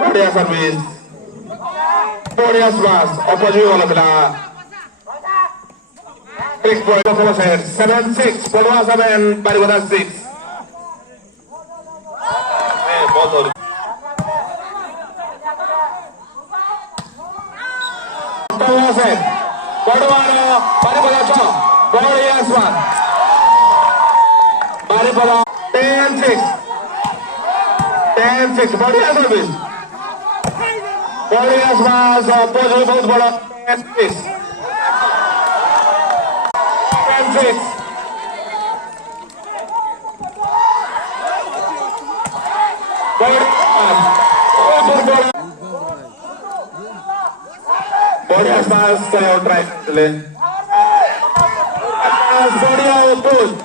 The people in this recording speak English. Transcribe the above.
Bodiya service. Bodiya smash. Opposite wala pila. 6 point of 4 set. 7-6. Podwa 7. Baripada 6. बहुत set. Podwara. Baripada 6. Bodiya smash. Baripada 10-6. 10-6. Bodiya service. Bodiya smash. Opposite बहुत बड़ा 10-6. 10-6. Bodiya smash. Try. Bodiya output.